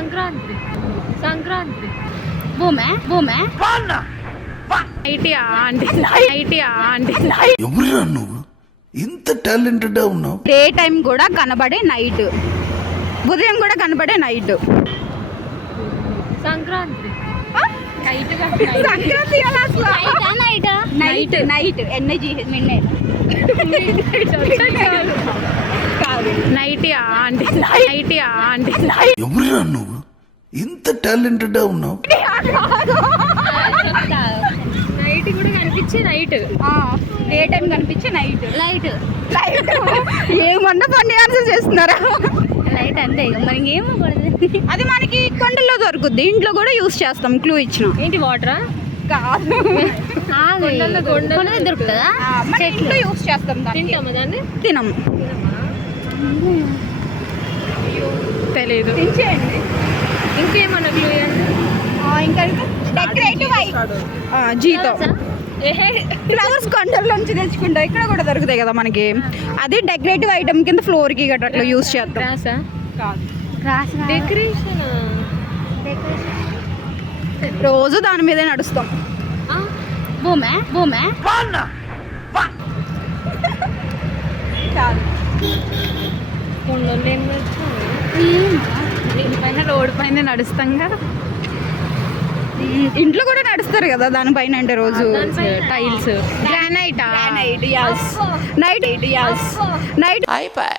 సంక్రాంతి సంక్రాంతి ఎవరురా నువ్వు ఇంత టాలెంటెడ్ ఉన్నావు? డే టైం కూడా కనబడే నైట్, ఉదయం కూడా కనబడే నైట్. సంక్రాంతి సంక్రాంతి కదా అసలు. Night night NIGH midnight. ఎవరురా నువ్వు ఇంత టాలెంటెడ్ ఉన్నావు? నైట్ కూడా కనిపించే నైట్, డే టైం కనిపించే నైట్. లైట్ ఏమన్నా ఫన్నీ ఆన్సర్ చేస్తున్నారా? లైట్ అంతే, మనకి ఏమో అది మనకి కొండల్లో దొరుకుద్ది, ఇంట్లో కూడా యూస్ చేస్తాం. క్లూ ఇచ్చిన. ఏంటి వాటరా? కాదు, దొరుకుతుందా? మన ఇంట్లో యూస్ చేస్తాం. తింటామా దాన్ని? తినం. తెలీదు. తినేయండి. ఇంకేమన్నా క్లూ? ఇంకా డెకరేటివ్ జీతో ఫ్లవర్స్ కొండల్లోంచి తెచ్చుకుంటాం. ఇక్కడ కూడా దొరుకుతాయి కదా మనకి. అది డెకరేటివ్ ఐటమ్ కింద ఫ్లోర్ కి గట్రా అట్లా యూస్ చేస్తాం. డెకరేషన్ రోజు దాని మీదే నడుస్తాం. దీనిపైన రోడ్డు పైన నడుస్తాం కదా. ఇంట్లో కూడా నడుస్తారు కదా దానిపైన. అంటే రోజు టైల్స్, గ్రానైట్ నైట్ అయిపోయి